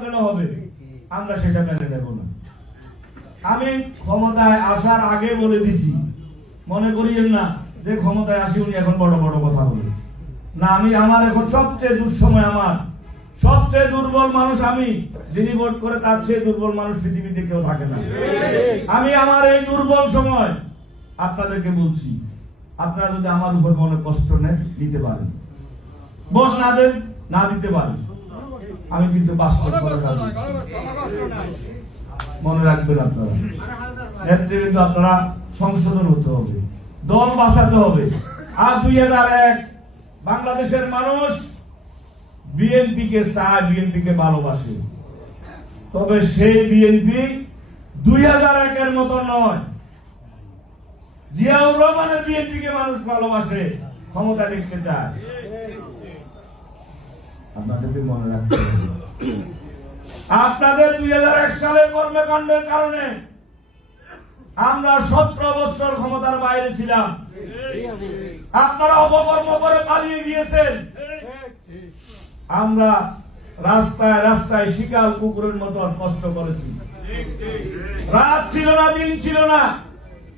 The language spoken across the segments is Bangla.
কেন হবে, আমরা সেটা মেনে নেব না। আমি ক্ষমতায় আসার আগে বলে দিছি, মনে করিয়েন না যে ক্ষমতায় আসি উনি এখন বড় বড় কথা বলে না। আমি আমার এখন সবচেয়ে দুঃসময়, আমার সবচেয়ে দুর্বল মানুষ আমি, যিনি ভোট করে তার চেয়ে দুর্বল মানুষ পৃথিবীতে কেউ থাকে না। আমি আমার এই দুর্বল সময় আপনাদেরকে বলছি, আপনারা যদি আমার উপর মনে কষ্ট নিতে পারেন, ভোট না দিতে পারেন, আমি কিন্তু বাস্তব মনে রাখবেন। আপনারা নেতৃবৃন্দ, আপনারা সংশোধন হতে হবে, দল বাঁচাতে হবে। আর 2001 বাংলাদেশের মানুষ বিএনপি কে চায়, বিএনপি কে ভালোবাসে, তবে সেই বিএনপি 2001 এর মতো নয়। জিয়াউর রহমানের বিএনপি কে মানুষ ভালোবাসে, ক্ষমতা দেখতে চায়। আপনাদেরকে মনে রাখতে হবে। আপনাদের 2001 সালের কর্মকাণ্ডের কারণে আমরা 17 বছর ক্ষমতার বাইরে ছিলাম। আপনারা অপকর্ম করে পালিয়ে গিয়েছেন। আমরা রাস্তায় রাস্তায় শিকাল কুকুরের মতো কষ্ট করেছি। রাত ছিল না, দিন ছিল না,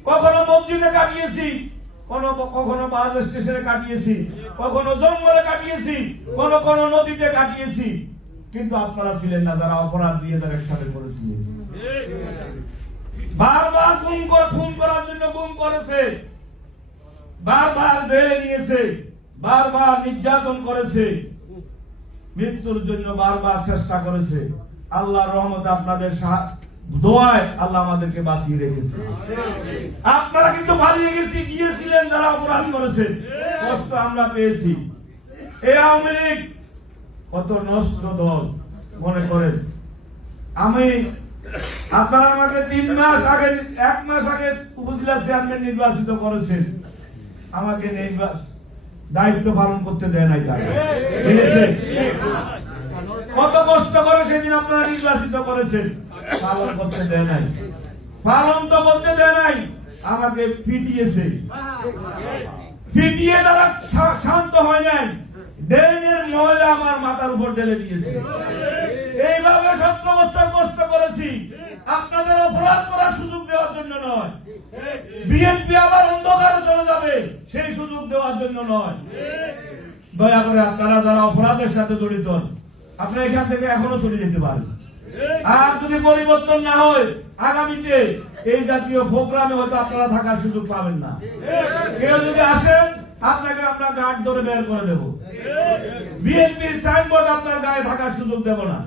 কখনো মসজিদে কাটিয়েছি, কখনো বাস স্টেশনে কাটিয়েছি, কখনো জঙ্গলে কাটিয়েছি, কখনো নদীতে কাটিয়েছি। কিন্তু আপনারা ছিলেন না যারা অপরাধ 2001 সালে করেছিলেন। বারবার খুন করার জন্য গুম করেছে, বারবার জেলে নিয়েছে, বারবার নির্যাতন করেছে, মৃত্যুর জন্য বারবার চেষ্টা করেছে। আল্লাহর রহমতে আপনাদের দোয়ায় আল্লাহ আমাদেরকে বাঁচিয়ে রেখেছে। আপনারা কিন্তু পালিয়ে গিয়েছিলেন যারা অপরাধ করেছে, কষ্ট আমরা পেয়েছি। এই আওয়ামী লীগ কত নষ্ট দল মনে করেন। আপনারা আমাকে 1 মাস আগে উপজেলা চেয়ারম্যান নির্বাচিত করেছেন, আমাকে দায়িত্ব পালন করতে দেয় নাই। কত কষ্ট করে সেদিন আপনারা নির্বাচিত করেছেন, পালন করতে দেয় নাই। পালন তো করতে দেয় নাই, আমাকে পিটিয়ে তারা শান্ত হয় নাই, ড্রেনের ময়লা আমার মাথার উপর ঢেলে দিয়েছে। এইভাবে 17 বছর কষ্ট করেছি, আপনাদের অপরাধ করার সুযোগ দেওয়ার জন্য নয়, বিএনপি আবার অন্ধকারে চলে যাবে সেই সুযোগ দেওয়ার জন্য নয়। দয়া করে আপনারা যারা অপরাধের সাথে জড়িত, আপনারা এখান থেকে এখনো চলে যেতে পারেন। আর যদি পরিবর্তন না হয়, আগামীতে এই জাতীয় প্রোগ্রামে হয়তো আপনারা থাকার সুযোগ পাবেন না। কেউ যদি আসেন, আপনাকে আমরা গার্ড ধরে বের করে দেব। বিএনপির সাইনবোর্ড আপনার গায়ে থাকার সুযোগ দেব না।